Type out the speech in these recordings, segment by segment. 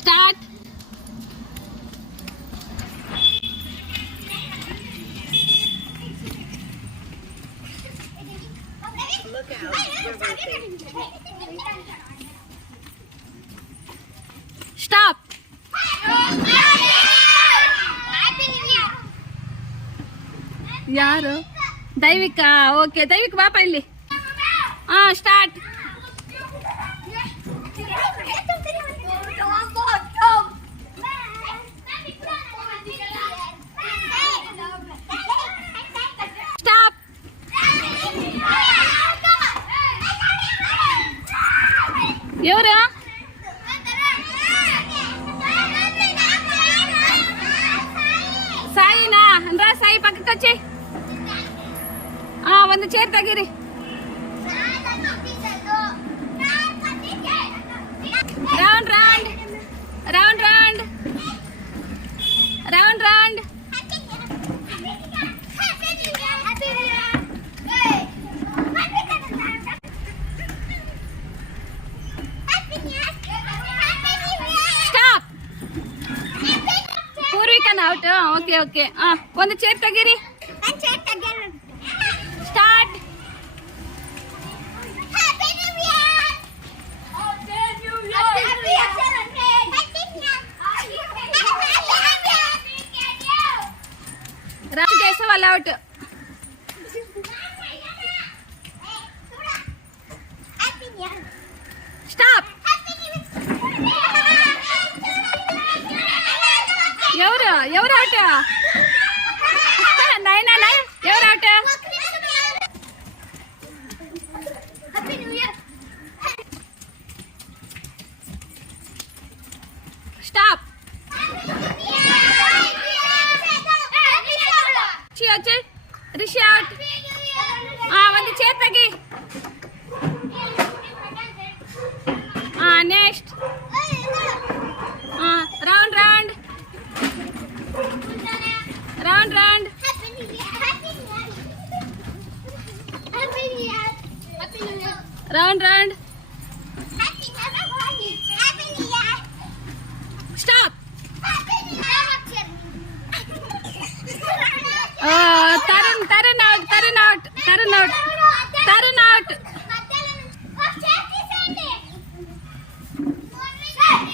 Start. Look out. Stop. ಯಾರು? ದೈವಿಕಾ. ಓಕೆ, ದೈವಿಕ್ ಬಾಪ ಇಲ್ಲಿ. ಸ್ಟಾರ್ಟ್. ಸ್ಟಾಪ್. ఎవరు? ಸಾಯಿನಾ? ಅಂದ್ರ ಸಾಯಿ ಪಕ್ಕಕ್ಕೆ ಹಚ್ಚಿ. ಒಂದು ಚೇರ್ ತೆಗೀರಿ. Round round round round round round. Stop. ಪೂರ್ವಿಕನ ಔಟ್. Okay okay. ಒಂದು ಚೇರ್ ತೆಗೀರಿ. Start. Raj Jaiswal out. Stop. ఎవరు ಔಟ್? ನೈನಾ ನೈನ್. ఎవరు ಔಟ್? ಸ್ಟಾಪ್. ರಿಷಿ ಔಟ್. ಒಂದು ಚೇರ್ ತೆಗಿ. Next. Round round round round. Round round. Stop. Tarun out. Tarun out. Tarun out. Tarun out.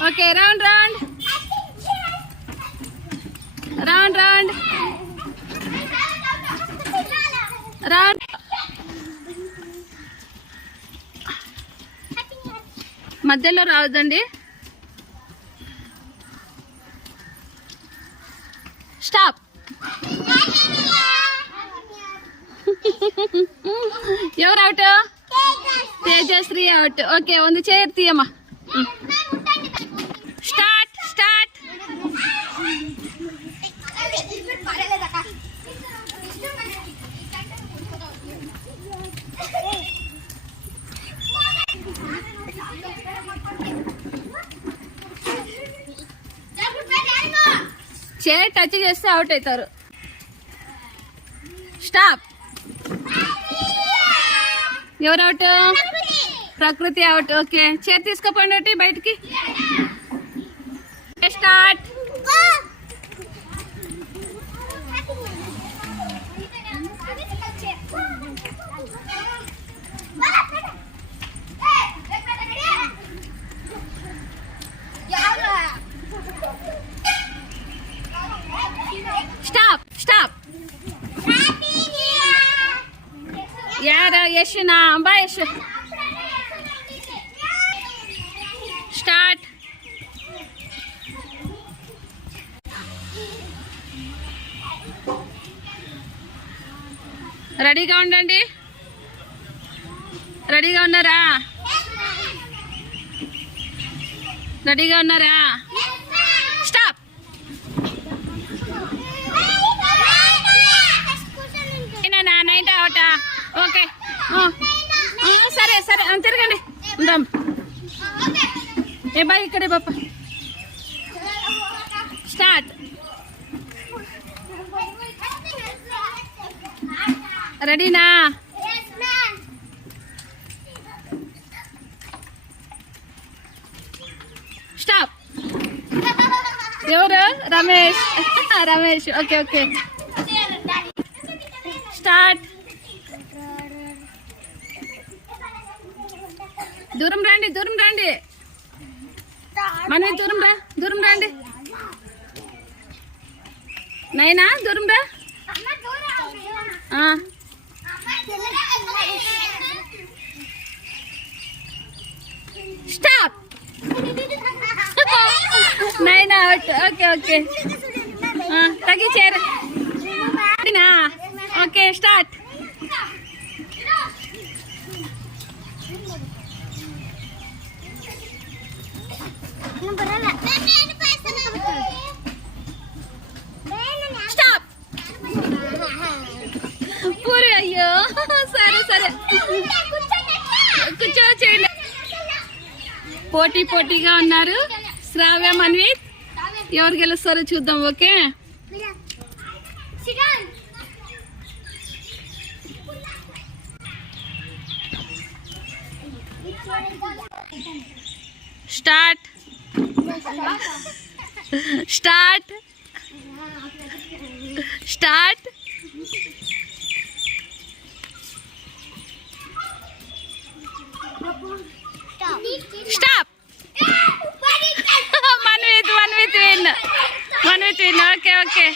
Okay, round round round round round. మధ్యలో రావద్దండి. స్టాప్. ఎవరు అవుట్? తేజశ్రీ అవుట్. ఓకే, ಒಂದು ಚೇರ್ తీయమ్మా. స్టార్ట్. స్టార్ట్. చైర్ టచ్ చేస్తే అవుట్ అవుతారు. Stop. ఎవరు out? Prakriti out. Okay, chair తీసుకోపోండి బయటికి. స్టార్ట్. ಸ್ಟಾಪ್. ಸ್ಟಾಪ್. ಯಾರ? ಯಶನಾ? ಬಾ ಯಶ್. ಸ್ಟಾರ್ಟ್. రెడీగా ఉండండి. రెడీగా ఉన్నారా? రెడీగా ఉన్నారా? స్టాప్. నైట్ అవుటా? ఓకే, సరే సరే తిరగండి. ఉందాం. ఏ బాయ్ ఇక్కడే బాప. స్టార్ట్. రెడీనా? స్టాప్. ఎవరు రమేష్ రమేష్ ఓకే ఓకే స్టార్ట్ దూరం రండి మనవి దూరం రండి నైనా దూరం రా స్టాప్ నైనా ఓకే ఓకే తగ్గించారు ఓకే స్టార్ట్ స్టాప్ పూరి అయ్యో సరే కూర్చో చేయండి పోటీగా ఉన్నారు శ్రావ్య మన్విత్ ఎవరు గెలుస్తారో చూద్దాం okay start start start stop Manvith win okay